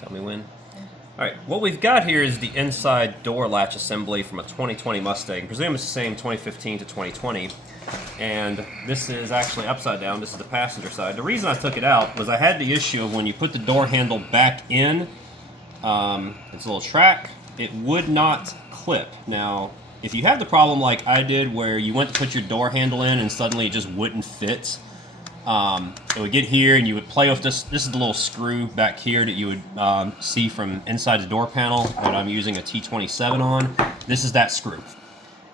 Tell me when. Alright, what we've got here is the inside door latch assembly from a 2020 Mustang. Presume it's the same 2015 to 2020. And this is actually upside down. This is the passenger side. The reason I took it out was I had the issue of when you put the door handle back in, it's a little track, it would not clip. Now, if you have the problem like I did where you went to put your door handle in and suddenly it just wouldn't fit, it would get here and you would play with this. This is the little screw back here that you would see from inside the door panel that I'm using a T27 on. This is that screw.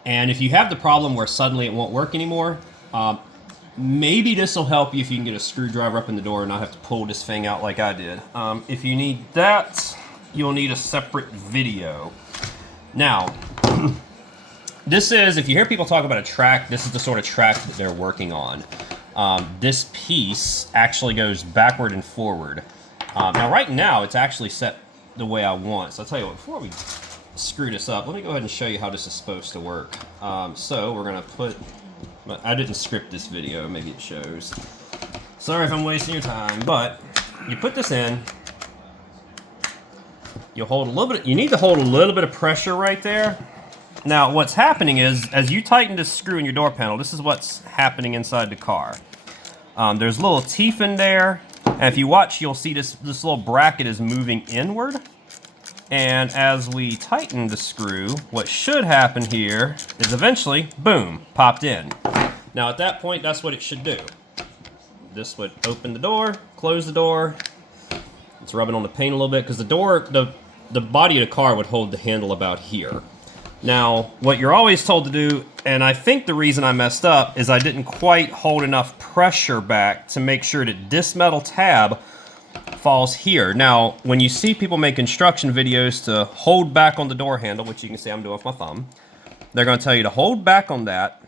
And if you have the problem where suddenly it won't work anymore, maybe this will help you if you can get a screwdriver up in the door and not have to pull this thing out like I did. If you need that, you'll need a separate video. Now, this is, if you hear people talk about a track, this is the sort of track that they're working on. This piece actually goes backward and forward. Now right now it's actually set the way I want. So I'll tell you what, before we screw this up, let me go ahead and show you how this is supposed to work. So we're gonna put, I didn't script this video, maybe it shows. Sorry if I'm wasting your time, but you put this in, you'll hold a little bit, you need to hold a little bit of pressure right there. Now, what's happening is, as you tighten this screw in your door panel, this is what's happening inside the car. There's little teeth in there, and if you watch, you'll see this little bracket is moving inward. And as we tighten the screw, what should happen here is eventually, boom, popped in. Now, at that point, that's what it should do. This would open the door, close the door. It's rubbing on the paint a little bit, because the door, the body of the car would hold the handle about here. Now, what you're always told to do, and I think the reason I messed up, is I didn't quite hold enough pressure back to make sure that this metal tab falls here. Now, when you see people make instruction videos to hold back on the door handle, which you can see I'm doing with my thumb, they're going to tell you to hold back on that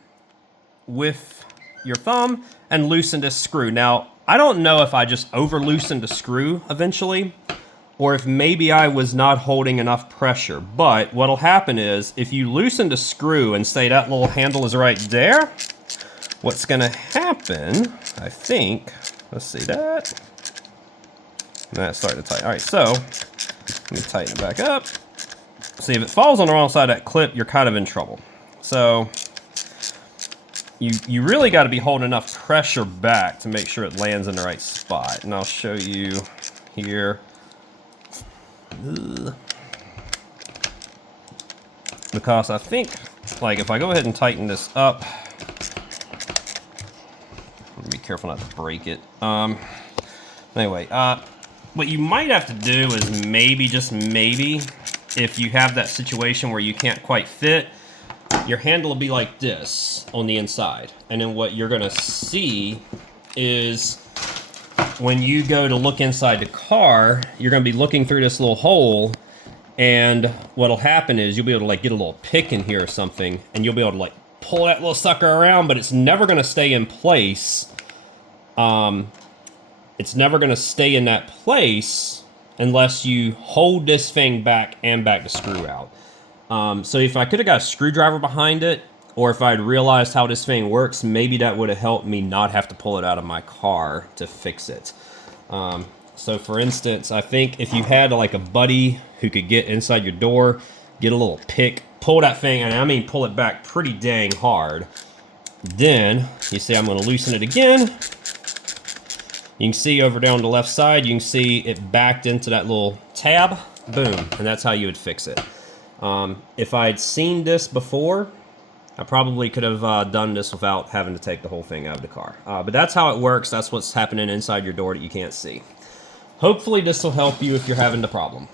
with your thumb and loosen this screw. Now, I don't know if I just over loosened the screw eventually, or if maybe I was not holding enough pressure. But what'll happen is, if you loosen the screw and say that little handle is right there, what's gonna happen, I think, let's see that. That's starting to tighten. All right, so let me tighten it back up. See, if it falls on the wrong side of that clip, you're kind of in trouble. So you really got to be holding enough pressure back to make sure it lands in the right spot. And I'll show you here. Because I think, like, if I go ahead and tighten this up, be careful not to break it. Anyway, what you might have to do is maybe, just maybe, if you have that situation where you can't quite fit, your handle will be like this on the inside. And then what you're gonna see is, when you go to look inside the car, you're gonna be looking through this little hole, and what'll happen is you'll be able to, like, get a little pick in here or something, and you'll be able to, like, pull that little sucker around, but it's never gonna stay in place. It's never gonna stay in that place unless you hold this thing back and back the screw out. So if I could have got a screwdriver behind it, or if I'd realized how this thing works, maybe that would have helped me not have to pull it out of my car to fix it. So for instance, I think if you had like a buddy who could get inside your door, get a little pick, pull that thing, and I mean pull it back pretty dang hard. Then, you see I'm gonna loosen it again. You can see over down the left side, you can see it backed into that little tab, boom, and that's how you would fix it. If I'd seen this before, I probably could have done this without having to take the whole thing out of the car. But that's how it works. That's what's happening inside your door that you can't see. Hopefully this will help you if you're having the problem.